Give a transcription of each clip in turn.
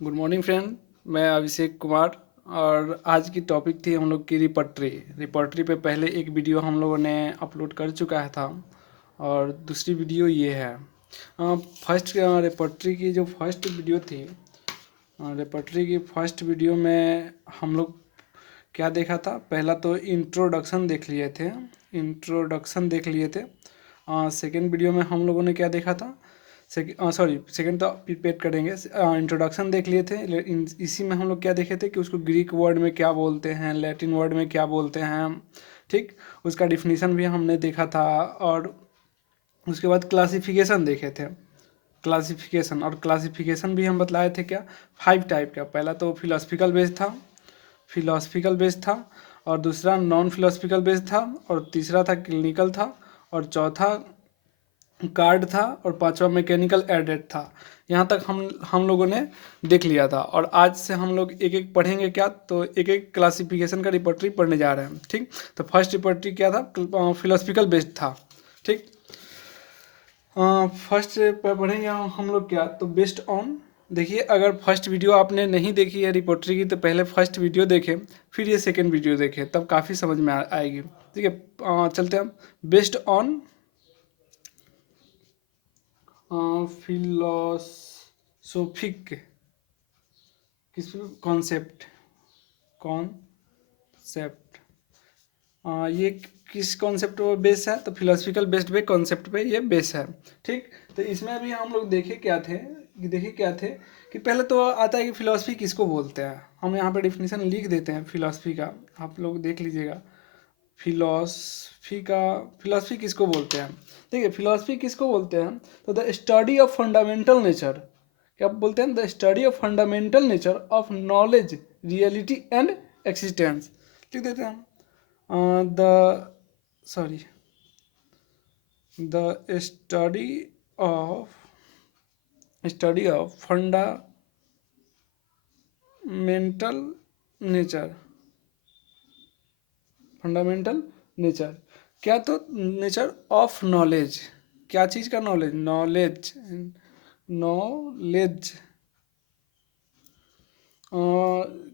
Good morning friend. मैं अभिषेक कुमार और आज की टॉपिक थी हम लोग की रिपर्टरी। रिपर्टरी पे पहले एक वीडियो हम लोगों ने अपलोड कर चुका है था और दूसरी वीडियो ये है। फर्स्ट रिपर्टरी की जो फर्स्ट वीडियो थी, रिपर्टरी की फर्स्ट वीडियो में हम लोग क्या देखा था। पहला तो इंट्रोडक्शन देख लिए थे, सेकेंड वीडियो में हम लोगों ने क्या देखा था, सेकेंड तो प्रिपेयर करेंगे। इंट्रोडक्शन देख लिए थे, इसी में हम लोग क्या देखे थे कि उसको ग्रीक वर्ड में क्या बोलते हैं, लैटिन वर्ड में क्या बोलते हैं, ठीक। उसका डिफिनीसन भी हमने देखा था और उसके बाद क्लासिफिकेशन देखे थे। क्लासिफिकेशन भी हम बतलाए थे क्या, 5 टाइप का। पहला तो फिलोसफिकल बेस्ड था और दूसरा नॉन फिलोसफिकल बेस्ड था और तीसरा था क्लिनिकल था और चौथा कार्ड था और पांचवा मैकेनिकल एडेड था। यहाँ तक हम लोगों ने देख लिया था और आज से हम लोग एक एक पढ़ेंगे क्या, तो एक एक क्लासिफिकेशन का रिपर्टरी पढ़ने जा रहे हैं, ठीक। तो फर्स्ट रिपर्टरी क्या था, फिलोसफिकल बेस्ड था, ठीक। फर्स्ट पढ़ेंगे हम लोग क्या, तो बेस्ड ऑन। देखिए, अगर फर्स्ट वीडियो आपने नहीं देखी है रिपोर्टरी की तो पहले फर्स्ट वीडियो देखें, फिर ये सेकंड वीडियो देखें, तब काफ़ी समझ में आएगी, ठीक है। चलते हैं। बेस्ड ऑन फिलोसोफिक किस कॉन्सेप्ट ये किस कॉन्सेप्ट पे बेस है, तो फिलोसफिकल बेस्ड पे कॉन्सेप्ट पे ये बेस है, ठीक। तो इसमें भी हम लोग देखे क्या थे कि पहले तो आता है कि फिलोसफी किसको बोलते हैं। हम यहाँ पे डिफिनीशन लिख देते हैं फिलोसफी का, आप लोग देख लीजिएगा। फिलोसफी किसको बोलते हैं, ठीक है। फिलोसफी किसको बोलते हैं, तो the study of fundamental nature, क्या बोलते हैं, the study of fundamental nature of knowledge, reality and existence, लिख देते हैं। The sorry the study of fundamental nature क्या, तो नेचर ऑफ नॉलेज, क्या चीज़ का नॉलेज, नॉलेज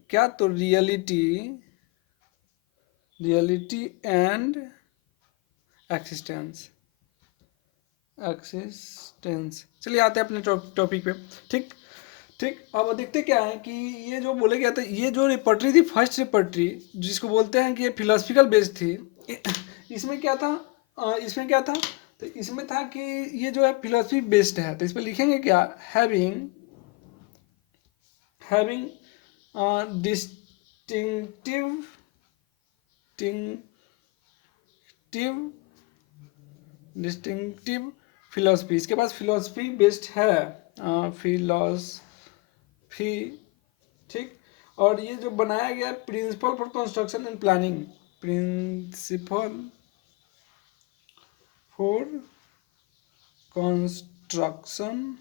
क्या, तो रियलिटी एंड एक्सिस्टेंस। चलिए आते हैं अपने टॉपिक पे, ठीक। अब देखते क्या है कि ये जो बोले गया था, ये जो रिपर्टरी थी फर्स्ट रिपर्टरी जिसको बोलते हैं कि ये फिलोसफिकल बेस्ड थी, इसमें क्या था, तो इसमें था कि ये जो है फिलोसफी बेस्ड है, तो इस पर लिखेंगे क्या, हैविंग डिस्टिंक्टिव डिस्टिंक्टिव फिलोसफी। इसके पास फिलोसफी बेस्ड है, फिलोसफी, ठीक। और ये जो बनाया गया principle for construction and planning, principle for construction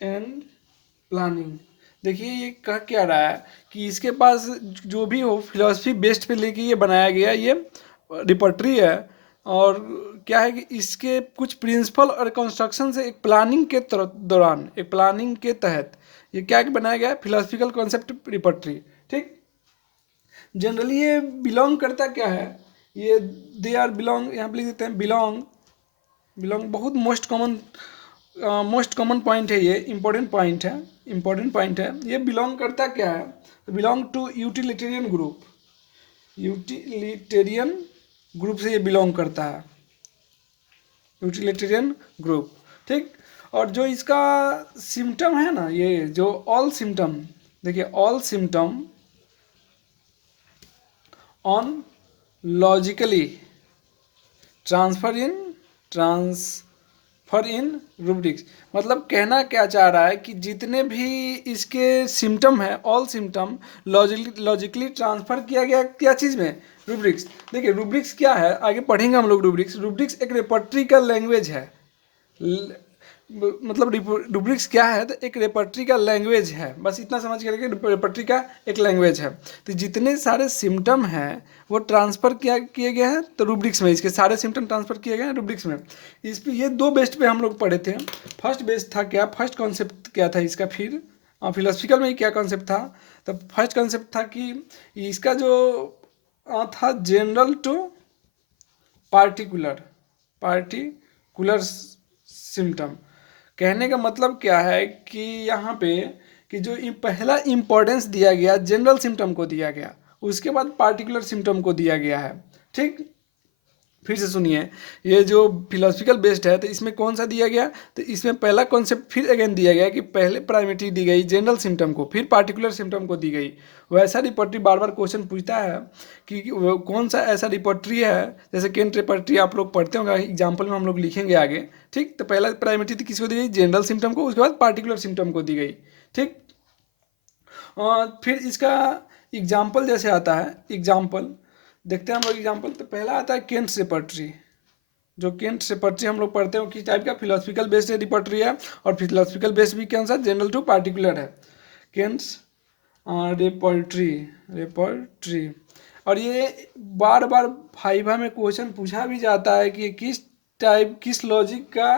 and planning. देखिए ये कह क्या रहा है कि इसके पास जो भी हो फिलोसफी बेस्ड पे लेके ये बनाया गया ये रिपर्टरी है। और क्या है कि इसके कुछ प्रिंसिपल और कंस्ट्रक्शन से एक प्लानिंग के दौरान, एक प्लानिंग के तहत ये क्या बनाया गया है, फिलोसफिकल कॉन्सेप्ट रिपर्टरी, ठीक। जनरली ये बिलोंग करता क्या है, ये दे आर बिलोंग, यहाँ पे लिख देते हैं बिलोंग बहुत मोस्ट कॉमन पॉइंट है, ये इंपॉर्टेंट पॉइंट है। ये बिलोंग करता क्या है, तो बिलोंग टू यूटिलिटेरियन ग्रुप से ये बिलोंग करता है, यूटिलिटेरियन ग्रुप, ठीक। और जो इसका सिम्टम है ना, ये जो ऑल सिम्टम, देखिए all symptom on logically transfer in rubrics. मतलब कहना क्या चाह रहा है कि जितने भी इसके सिम्टम हैं, ऑल सिम्टम लॉजिकली ट्रांसफर किया गया क्या चीज़ में, रूब्रिक्स। देखिए रूब्रिक्स क्या है, आगे पढ़ेंगे हम लोग। रूब्रिक्स एक रेपर्टरी का लैंग्वेज है, मतलब रूब्रिक्स क्या है, तो एक रेपर्टरी का लैंग्वेज है, बस इतना समझ के रखिए, रेपर्टरी का एक लैंग्वेज है। तो जितने सारे सिम्टम हैं वो ट्रांसफ़र किए गए हैं, तो रूब्रिक्स में इसके सारे सिम्टम ट्रांसफ़र किए गए हैं रूब्रिक्स में। इस पे ये दो बेस्ट पे हम लोग पढ़े थे। फर्स्ट बेस्ट था क्या, फर्स्ट कॉन्सेप्ट क्या था इसका, फिर फिलोसफिकल में ही क्या कॉन्सेप्ट था, तो फर्स्ट कॉन्सेप्ट था कि इसका जो था general to particular, particular symptom. कहने का मतलब क्या है कि यहाँ पे कि जो पहला इम्पोर्टेंस दिया गया जनरल सिम्टम को दिया गया, उसके बाद पार्टिकुलर सिम्टम को दिया गया है। ठीक, फिर से सुनिए, ये जो फिलोसफिकल बेस्ड है तो इसमें कौन सा दिया गया, तो इसमें पहला कॉन्सेप्ट फिर अगेन दिया गया कि पहले प्राइमेरी दी गई जनरल सिम्टम को, फिर पार्टिकुलर सिम्टम को दी गई। वैसा रिपोर्टरी बार बार क्वेश्चन पूछता है कि वो कौन सा ऐसा रिपोर्टरी है, जैसे केंट रिपोर्टरी आप लोग पढ़ते होंगे, एग्जाम्पल में हम लोग लिखेंगे आगे। ठीक, तो पहला प्राइमेरी किसको दी गई, जनरल सिम्टम को, उसके बाद पार्टिकुलर सिम्टम को दी गई। ठीक, फिर इसका एग्जाम्पल जैसे आता है, एग्जाम्पल देखते हैं हम लोग एग्जाम्पल। तो पहला आता है केंट रिपोर्टरी। जो केंट रिपोर्टरी हम लोग पढ़ते हैं किस टाइप का, फिलोसफिकल बेस्ड रिपोर्टरी है, और फिलोसफिकल बेस्ड भी कौन सा, जनरल टू पार्टिकुलर है, केंट्स रिपोर्टरी, रिपोर्टरी। और ये बार बार फाइवा में क्वेश्चन पूछा भी जाता है कि किस टाइप, किस लॉजिक का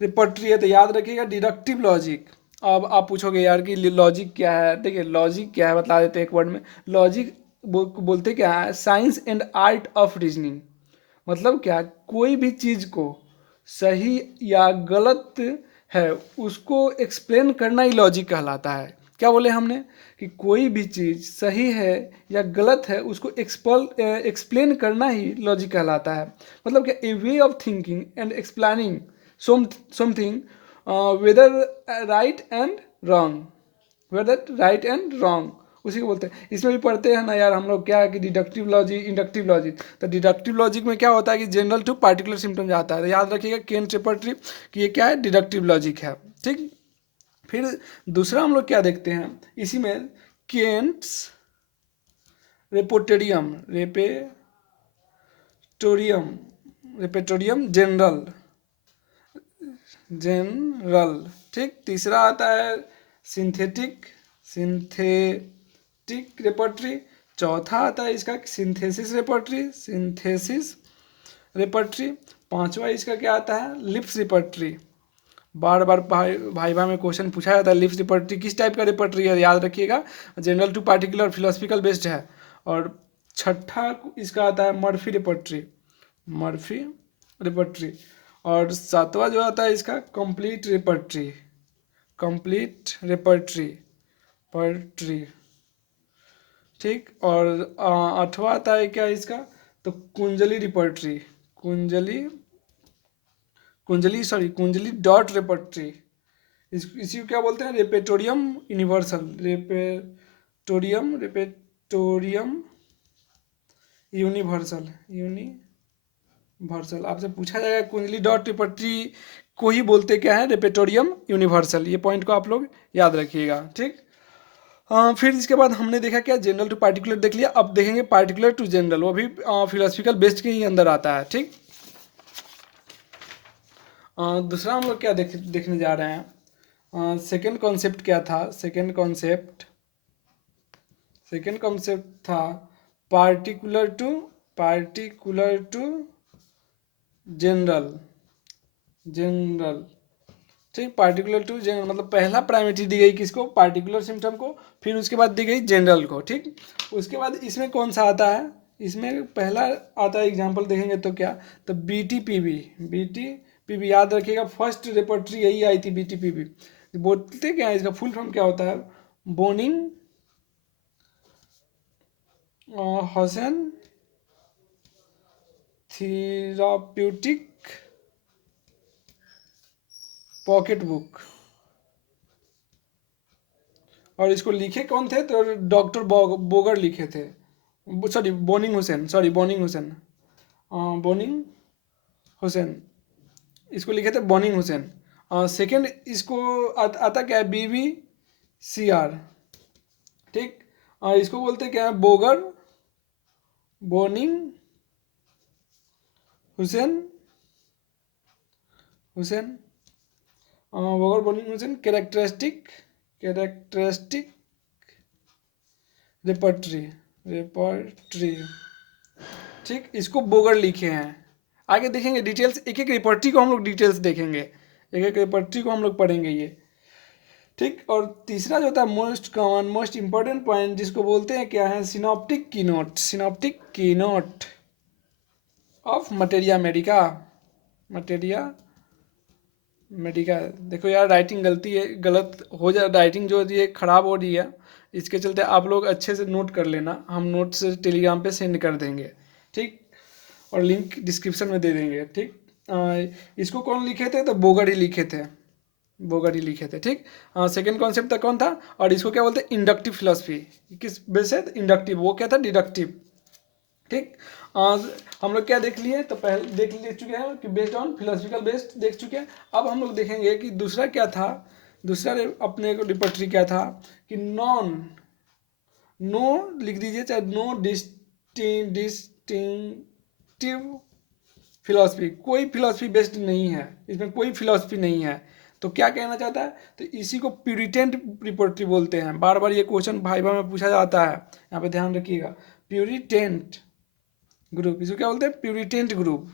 रिपोर्टरी है, तो याद रखिएगा डिडक्टिव लॉजिक। अब आप पूछोगे यार कि लॉजिक क्या है, देखिए लॉजिक क्या है बता देते हैं एक वर्ड में। लॉजिक बोलते क्या है, science and art of reasoning. मतलब क्या, कोई भी चीज़ को सही या गलत है उसको एक्सप्लेन करना ही लॉजिक कहलाता है। क्या बोले हमने कि कोई भी चीज़ सही है या गलत है उसको एक्सप्लेन करना ही लॉजिक कहलाता है। मतलब क्या, a way of thinking and explaining something whether right and wrong, whether right and wrong, उसी को बोलते हैं। इसमें भी पढ़ते हैं ना यार हम लोग क्या है कि डिडक्टिव लॉजिक, इंडक्टिव लॉजिक। तो डिडक्टिव लॉजिक में क्या होता है कि जनरल टू पार्टिकुलर सिम्टम जाता है, तो याद रखिएगा केंट रिपोर्टरी कि ये क्या है, डिडक्टिव लॉजिक है। ठीक, फिर दूसरा हम लोग क्या देखते हैं इसी में, केंट्स रेपोटेरियम, रेपेटोरियम, रेपेटोरियम जनरल, जनरल। ठीक, तीसरा आता है सिंथेटिक, सिंथेटिक रेपर्टरी। चौथा आता है इसका सिंथेसिस रेपर्टरी, सिंथेसिस रेपर्टरी। पांचवा इसका क्या आता है, लिप्स रेपर्टरी। बार बार भाईवा में क्वेश्चन पूछा जाता है लिप्स रेपर्टरी किस टाइप का रेपर्टरी है, याद रखिएगा general to particular philosophical based है। और छठा इसका आता है मर्फी रेपर्टरी, मर्फी रेपर्टरी। और सातवां जो आता है इसका कंप्लीट रेपर्टरी, कंप्लीट रेपर्टरी, पर्ट्री। ठीक, और आठवां आता है क्या इसका, तो कुंजली रिपर्टरी, कुंजली, कुंजली सॉरी कुंजली डॉट रेपर्टरी। इसी को क्या बोलते हैं, रेपेटोरियम यूनिवर्सल, रेपेटोरियम, रेपेटोरियम यूनिवर्सल, यूनिवर्सल। आपसे पूछा जाएगा कुंजली डॉट रेपर्टरी को ही बोलते क्या है, रेपेटोरियम यूनिवर्सल। ये पॉइंट को आप लोग याद रखिएगा। ठीक, फिर इसके बाद हमने देखा क्या, जनरल टू पार्टिकुलर देख लिया। अब देखेंगे पार्टिकुलर टू जनरल, वो भी फिलोसफिकल बेस्ड के ही अंदर आता है। ठीक, दूसरा हम लोग क्या देखने जा रहे हैं, सेकंड कॉन्सेप्ट क्या था, सेकंड कॉन्सेप्ट, सेकंड कॉन्सेप्ट था particular to, particular to general, general. ठीक, पार्टिकुलर टू जनरल मतलब पहला प्राइमेरी दी गई किसको, पार्टिकुलर सिम्टम को, फिर उसके बाद दी गई जनरल को। ठीक, उसके बाद इसमें कौन सा आता है, इसमें पहला आता है एग्जांपल देखेंगे तो क्या, तो B T P B, B T P B. याद रखिएगा फर्स्ट रिपोर्टरी यही आई थी, बी टी पी बी। बोलते क्या है, इसका फुल फॉर्म क्या होता है, Boenninghausen therapeutic pocket book. और इसको लिखे कौन थे, तो डॉक्टर बोगर लिखे थे, sorry boning Hussain, sorry boning Hussain, boning Hussain, इसको लिखे थे बोनिंग हुसैन। सेकंड इसको आता क्या है, बीवी सी आर। ठीक, इसको बोलते क्या है, Bogar, boning Hussain, Hussain, Bogar boning Hussain characteristic, characteristic repertory, repertory. ठीक, इसको बोगर लिखे हैं। आगे देखेंगे डिटेल्स, एक एक रेपर्टरी को हम लोग डिटेल्स देखेंगे, एक एक रेपर्टरी को हम लोग पढ़ेंगे ये। ठीक। और तीसरा जो होता है most common most important point जिसको बोलते हैं क्या है, synoptic keynote, synoptic keynote of materia medica, materia medica. देखो यार राइटिंग गलती है, गलत हो जाए, राइटिंग जो है ख़राब हो रही है, इसके चलते आप लोग अच्छे से नोट कर लेना, हम नोट से टेलीग्राम पे सेंड कर देंगे, ठीक। और लिंक डिस्क्रिप्शन में दे देंगे, ठीक। इसको कौन लिखे थे, तो बोगर ही लिखे थे, बोगर ही लिखे थे, ठीक। सेकंड कॉन्सेप्ट तक कौन था, और इसको क्या बोलते हैं, इंडक्टिव फिलोसफी, किस बेस है, इंडक्टिव, वो क्या था, डिडक्टिव, ठीक। हम लोग क्या देख लिए, तो पहले देख चुके हैं कि बेस्ड ऑन फिलोसफिकल बेस्ड देख चुके हैं। अब हम लोग देखेंगे कि दूसरा क्या था, दूसरा अपने को रिपर्टरी क्या था, कि नॉन, नो लिख दीजिए, चाहे नो डिस्टिंक्टिव फिलॉसफी, कोई फिलॉसफी बेस्ड नहीं है, इसमें कोई फिलॉसफी नहीं है। तो क्या कहना चाहता है, तो इसी को प्यूरिटेंट रिपोर्टरी बोलते हैं। बार बार ये क्वेश्चन भाइबा में पूछा जाता है, यहाँ पे ध्यान रखिएगा, प्यूरिटेंट ग्रुप, इसको क्या बोलते हैं, प्यूरिटेंट ग्रुप,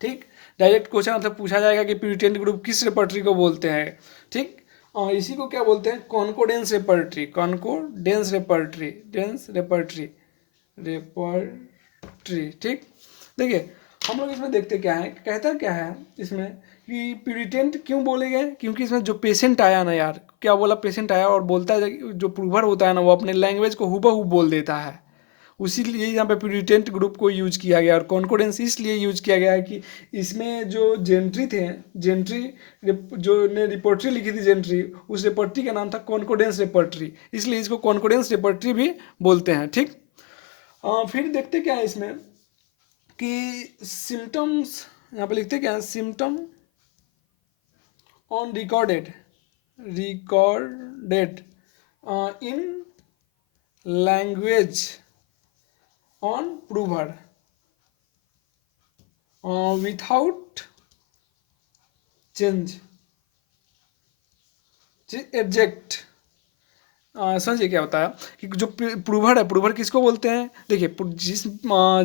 ठीक। डायरेक्ट क्वेश्चन मतलब पूछा जाएगा कि प्यूरिटेंट ग्रुप किस रेपर्टरी को बोलते हैं, ठीक। और इसी को क्या बोलते हैं, concordance repertory, concordance repertory, dense repertory, repertory, ठीक। देखिए हम लोग इसमें देखते क्या है, कहता क्या है इसमें कि प्यूरिटेंट क्यों बोले गए, क्योंकि इसमें जो पेशेंट आया ना यार, क्या बोला, पेशेंट आया और बोलता है, जो प्रूवर होता है ना, वो अपने लैंग्वेज को हूबहू बोल देता है, उसी लिए यहाँ पे प्यूरिटेंट ग्रुप को यूज किया गया। और कॉन्कोडेंस इसलिए यूज किया गया है कि इसमें जो जेंट्री थे, जेंट्री जो ने रिपोर्टरी लिखी थी जेंट्री, उस रिपोर्टरी का नाम था कॉन्कोडेंस रिपोर्टरी, इसलिए इसको कॉन्कोडेंस रिपोर्टरी भी बोलते हैं, ठीक। फिर देखते क्या है इसमें कि सिम्टम्स, यहाँ पे लिखते क्या है, symptom on recorded, recorded in language on prover without change abject. समझिए क्या होता है कि जो प्रूवर है, प्रूवर किसको बोलते हैं, देखिए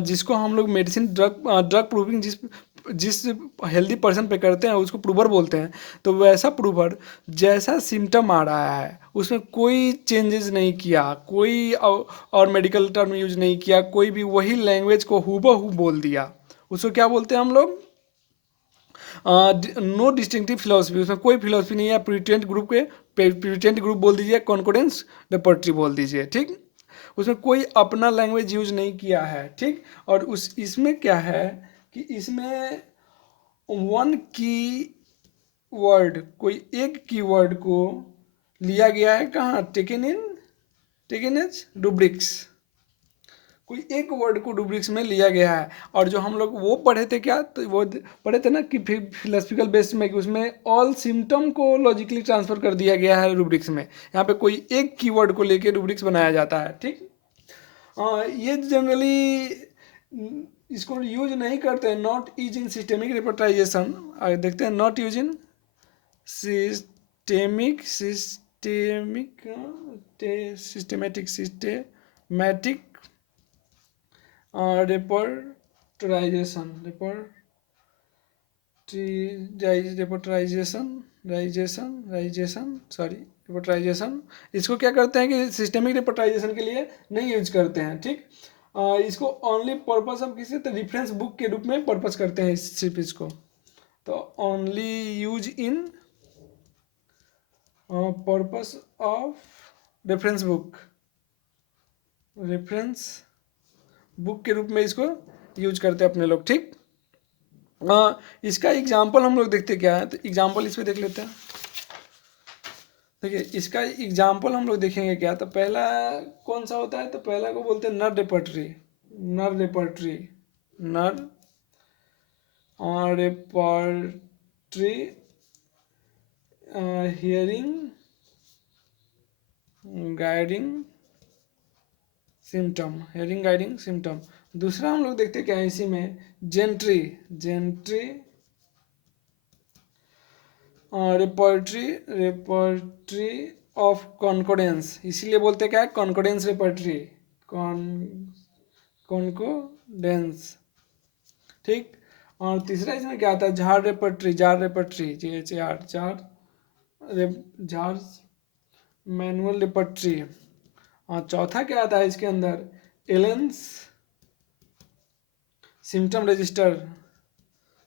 जिसको हम लोग मेडिसिन ड्रग प्रूविंग जिस हेल्दी पर्सन पे करते हैं उसको प्रूवर बोलते हैं। तो वैसा प्रूवर जैसा सिम्टम आ रहा है उसमें कोई चेंजेस नहीं किया, कोई और मेडिकल टर्म यूज नहीं किया, कोई भी वही लैंग्वेज को हूबहू बोल दिया, उसको क्या बोलते हैं हम लोग, नो डिस्टिंक्टिव फिलोसफी, उसमें कोई फिलोसफी नहीं है। प्यूरिटेंट ग्रुप के प्यूरिटेंट ग्रुप बोल दीजिए, कॉन्कोडेंस रेपर्टरी बोल दीजिए, ठीक। उसमें कोई अपना लैंग्वेज यूज नहीं किया है, ठीक। और उस इसमें क्या है कि इसमें वन की वर्ड, कोई एक की वर्ड को लिया गया है कहाँ, टेकन एज रूब्रिक्स, कोई एक वर्ड को रूब्रिक्स में लिया गया है। और जो हम लोग वो पढ़े थे क्या, तो वो पढ़े थे ना कि फिलोसफिकल बेस में, कि उसमें ऑल सिम्टम को लॉजिकली ट्रांसफर कर दिया गया है रूब्रिक्स में। यहाँ पे कोई एक कीवर्ड को लेके रूब्रिक्स बनाया जाता है, ठीक। ये जनरली इसको यूज नहीं करते हैं, नॉट यूज इन सिस्टेमिक रिपोर्टाइजेशन। देखते हैं, not use in systemic systematic रिपोर्टराइजेशन, रिपोर्टराइजेशन, इसको क्या करते हैं कि सिस्टेमिक रिपोर्टराइजेशन के लिए नहीं यूज करते हैं, ठीक। इसको ओनली पर्पस ऑफ किसी तो रेफरेंस बुक के रूप में पर्पस करते हैं सिर्फ इसको, तो only use in purpose of reference book, reference book के रूप में इसको यूज करते हैं अपने लोग, ठीक। इसका एग्जाम्पल हम लोग देखते क्या है, तो एग्जाम्पल इस पर देख लेते हैं। देखिए इसका एग्जाम्पल हम लोग देखेंगे क्या, तो पहला कौन सा होता है, तो पहला को बोलते हैं नर रेपर्टरी, नर रेपर्टरी, नर repertory hearing guiding symptom, hearing guiding symptom. दूसरा हम लोग देखते क्या है इसी में, जेंट्री, जेंट्री रेपर्टरी ऑफ कॉन्कोडेंस, इसीलिए बोलते क्या है, कॉन्कोडेंस रेपर्टरी, कॉन्कोडेंस, ठीक। और तीसरा इसमें क्या आता है, Jahr repertory, Jahr repertory, JHAR, Jahr George manual repertory. चौथा क्या आता है इसके अंदर, Allen's symptom register,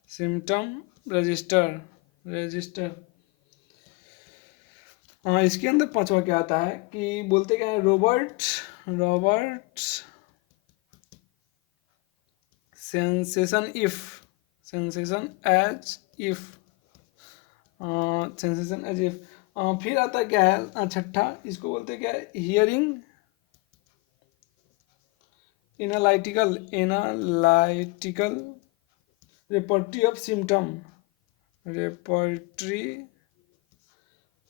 symptom register register. इसके अंदर पांचवा क्या आता है कि बोलते क्या है, Robert Robert sensation if, sensation as if, sensation as if. फिर आता क्या है छठा, इसको बोलते क्या है, Hering analytical analytical repertory of symptom, repertory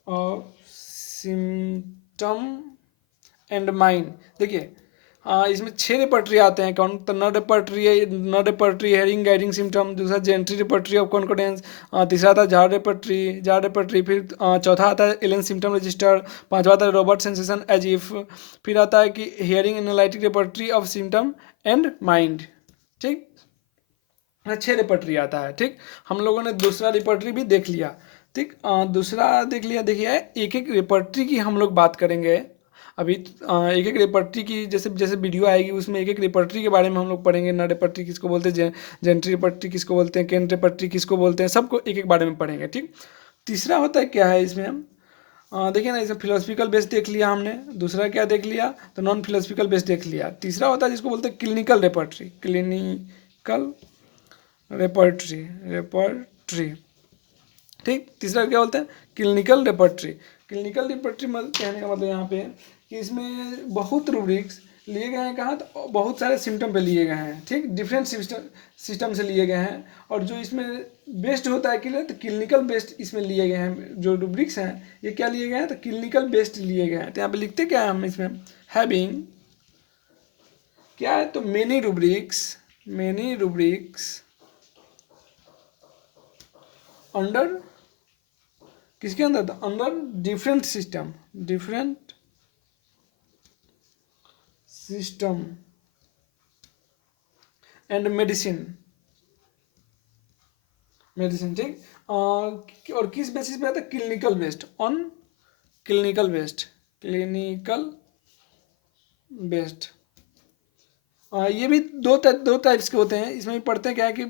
of symptom and mind. देखिए इसमें 6 रेपर्टरी आते हैं, कौन तो नॉन रेपर्टरी है, Knerr repertory Hering guiding symptom, दूसरा जेंट्री रेपर्टरी ऑफ कॉन्कोडेंस, तीसरा आता है जार रेपर्टरी, फिर चौथा आता है एलन सिम्टम रजिस्टर, पांचवा आता है रॉबर्ट सेंसेशन एज इफ, फिर आता है कि hearing analytic repertory of symptom and mind. ठीक, 6 रेपर्टरी आता है। ठीक, हम लोगों ने दूसरा रेपर्टरी भी देख लिया। ठीक, दूसरा देख लिया। देखिए एक एक रेपर्टरी की हम लोग बात करेंगे अभी। एक एक रेपर्टरी की जैसे जैसे वीडियो आएगी उसमें एक एक रेपर्टरी के बारे में हम लोग पढ़ेंगे। ना रेपर्टरी किसको बोलते हैं, जेंट्री रेपर्टरी किसको बोलते हैं, केन रेपर्टरी किसको बोलते हैं, सबको एक एक बारे में पढ़ेंगे। ठीक, तीसरा होता है क्या है इसमें हम देखिए ना, इसमें फिलोसफिकल बेस देख लिया हमने, दूसरा क्या देख लिया तो नॉन फिलोसफिकल बेस देख लिया, तीसरा होता है जिसको बोलते हैं clinical repertory, clinical repertory repertory. ठीक, तीसरा क्या बोलते हैं, क्लिनिकल रेपर्टरी। क्लिनिकल रेपर्टरी मतलब कहने का मतलब यहाँ पे है कि इसमें बहुत रूब्रिक्स लिए गए हैं, कहाँ तो बहुत सारे सिम्टम पे लिए गए हैं। ठीक, डिफरेंट सिस्टम से लिए गए हैं, और जो इसमें बेस्ड होता है क्लियर तो क्लिनिकल बेस्ड इसमें लिए गए हैं। जो रूब्रिक्स हैं ये क्या लिए गए हैं तो क्लिनिकल बेस्ड लिए गए हैं। तो यहाँ पे लिखते क्या है हम इसमें, हैविंग क्या है तो मेनी रूब्रिक्स अंडर, किसके अंदर था, अंदर डिफरेंट सिस्टम एंड मेडिसिन। ठीक, और किस बेसिस पे आता है, clinical based, on clinical based. ये भी दो टाइप्स के होते हैं। इसमें भी पढ़ते हैं क्या है कि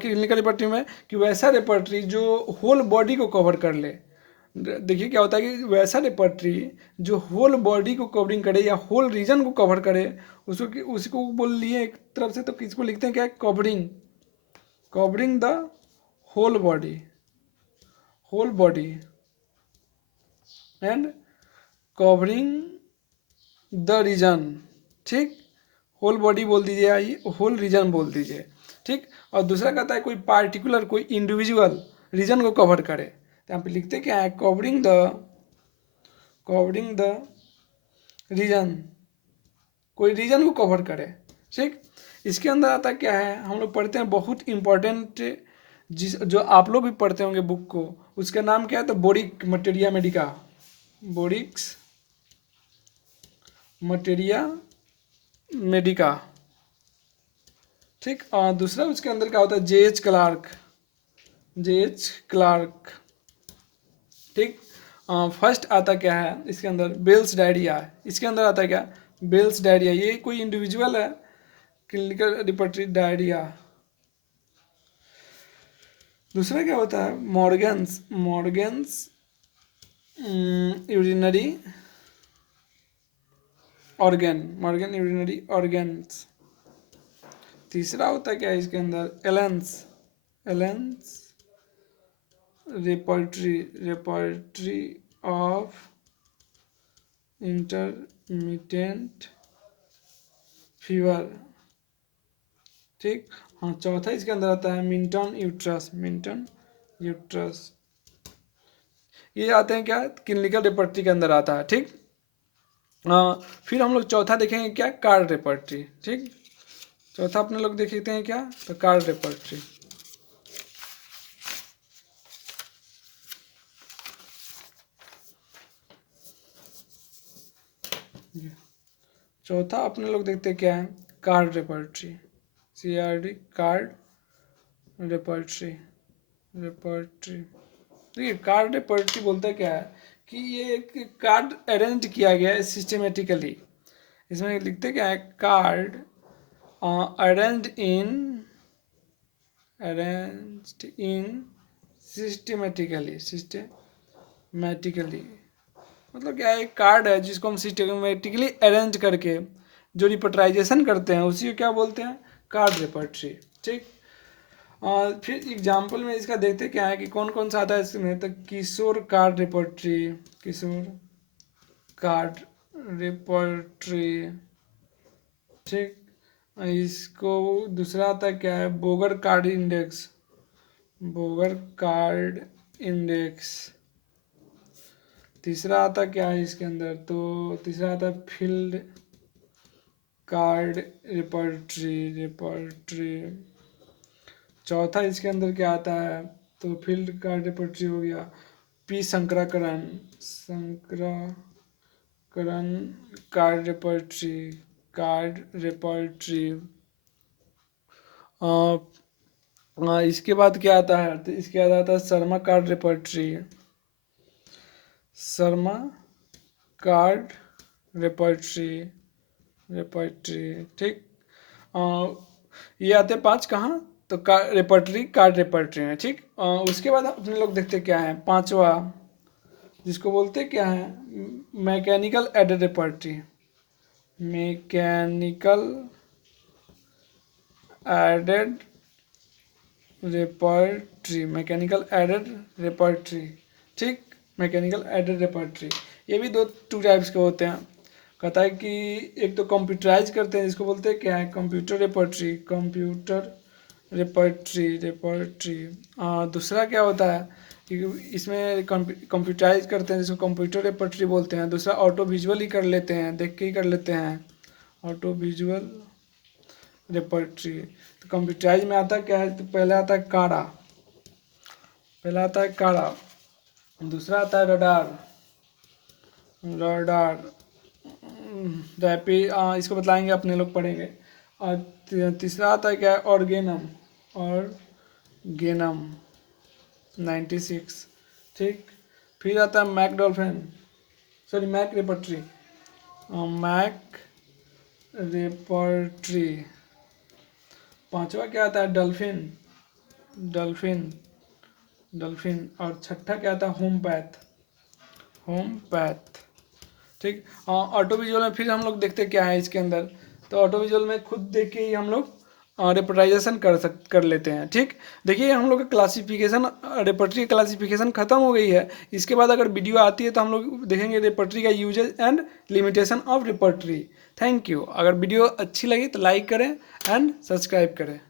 क्लिनिकल रेपर्टरी में कि वैसा रेपर्टरी जो होल बॉडी को कवर कर ले। देखिए क्या होता है कि वैसा रेपर्टरी जो होल बॉडी को कवरिंग करे या होल रीजन को कवर करे, उसको बोल लिए एक तरफ से, तो किसको लिखते हैं क्या, covering the whole body and covering the region. ठीक, होल बॉडी बोल दीजिए, आइए होल रीजन बोल दीजिए। ठीक, और दूसरा कहता है कोई पार्टिकुलर कोई इंडिविजुअल रीजन को कवर करे, तो यहाँ पे लिखते क्या है, कवरिंग द रीजन, कोई रीजन को कवर करे। ठीक, इसके अंदर आता क्या है, हम लोग पढ़ते हैं बहुत इंपॉर्टेंट, जो आप लोग भी पढ़ते होंगे बुक को, उसका नाम क्या है तो Boericke materia medica, Boericke's materia medica. ठीक, और दूसरा उसके अंदर क्या होता है, जेएच क्लार्क। ठीक, फर्स्ट आता क्या है इसके अंदर, बेल्स डायरिया। इसके अंदर आता है क्या, बेल्स डायरिया, ये कोई इंडिविजुअल है, क्लिनिकल रिपर्टरी डायरिया। दूसरा क्या होता है, मॉर्गन्स यूरिनरी यूरिनरी ऑर्गन्स। तीसरा होता है क्या है इसके अंदर, एलेंस रेपर्टरी ऑफ इंटरमिटेंट फीवर। ठीक, हाँ चौथा इसके अंदर आता है मिंटन यूट्रस। ये आते हैं क्या, क्लिनिकल रेपर्टरी के अंदर आता है। ठीक, फिर हम लोग चौथा देखेंगे क्या, कार्ड रेपर्टरी। ठीक, चौथा अपने लोग देखते हैं क्या तो कार्ड रेपर्टरी। चौथा अपने लोग देखते हैं क्या है, card repertory, CRD card repertory. देखिए कार्ड रेपर्टरी बोलता क्या है कि ये एक कार्ड अरेंज किया गया है सिस्टमेटिकली। इसमें लिखते क्या है, कार्ड अरेंज्ड इन सिस्टमेटिकली मतलब क्या है, एक कार्ड है जिसको हम सिस्टमेटिकली अरेंज करके जो रिपोर्टराइजेशन करते हैं उसी को क्या बोलते हैं, कार्ड रेपर्टरी। ठीक। फिर एग्जाम्पल में इसका देखते क्या है कि कौन कौन सा आता है इसमें। तो किशोर कार्ड रेपर्टरी, किशोर कार्ड रेपर्टरी। ठीक। इसको दूसरा आता है क्या है, Bogar card index, Bogar card index. तीसरा आता क्या है इसके अंदर, तो तीसरा आता है फील्ड कार्ड रेपर्टरी। चौथा इसके अंदर क्या आता है, तो फील्ड कार्ड रेपर्टरी हो गया। P Sankaran card repertory. इसके बाद क्या आता है, तो इसके बाद आता है Sharma card repertory, Sharma card repertory. ठीक। ये आते हैं 5 कहाँ, तो कार्ड रेपर्टरी में। ठीक। उसके बाद अपने लोग देखते क्या है, 5वां जिसको बोलते क्या है, mechanical aided repertory. Mechanical aided repertory. ठीक। मैकेनिकल एडेड रेपर्टरी ये भी 2 टाइप्स के होते हैं। कहता है कि एक तो कंप्यूटराइज करते हैं जिसको बोलते हैं क्या है, कंप्यूटर रेपर्टरी। दूसरा क्या होता है कि इसमें कंप्यूटराइज करते हैं जिसको कंप्यूटर रेपर्टरी बोलते हैं। दूसरा ऑटो विजुअल ही कर लेते हैं, देख के ही कर लेते हैं, ऑटो विजुअल रेपर्टरी। तो कंप्यूटराइज में आता क्या है, तो पहला आता है काड़ा, दूसरा आता है रडार रैपिड, इसको बतलाएंगे अपने लोग पढ़ेंगे। और तीसरा आता है क्या है, ऑर्गेनम 96। ठीक। फिर आता है मैक रेपर्टरी, पांचवा क्या आता है, डल्फिन। और छठा क्या आता है, होम पैथ। ठीक। ऑटो विजुअल में फिर हम लोग देखते क्या है इसके अंदर, तो ऑटो विजुअल में खुद देख के ही हम लोग रेपर्टाइजेशन कर लेते हैं। ठीक। देखिए हम लोग का क्लासिफिकेशन, रेपर्टरी की क्लासिफिकेशन खत्म हो गई है। इसके बाद अगर वीडियो आती है तो हम लोग देखेंगे रेपर्टरी का usages and limitation of repertory. Thank you. अगर वीडियो अच्छी लगी तो लाइक करें एंड सब्सक्राइब करें।